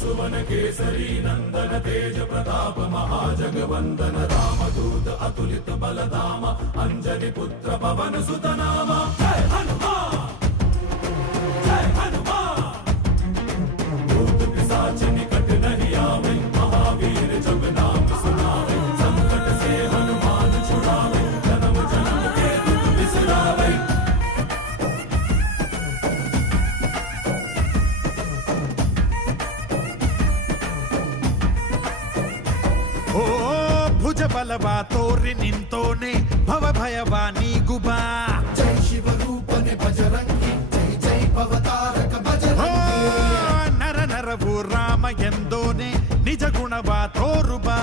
सुवन केसरी नंदन तेज प्रताप महाजगवंदन रामदूत अतुलित बलधाम अंजनी पुत्र पवन सुत नाम जय हनुमान जय हनुमान भूत पिशाच निकट नहीं आवे महावीर जब नाम सुनावे संकट से हनुमान छुड़ावे जन्म जन्म के दुख बिसरावे। ಓ ಭುಜ ಬಲವಾ ತೋರಿ ನಿಂತೋನೆ ಭವ ಭಯವಾ ನೀಗುಬಾ जय शिव रूपने बजरंगी जय जय भवतारक बजरंगी ನರ ನರವು ರಾಮ ಎಂದೋನೆ ನಿಜ ಗುಣವಾ ತೋರುಬಾ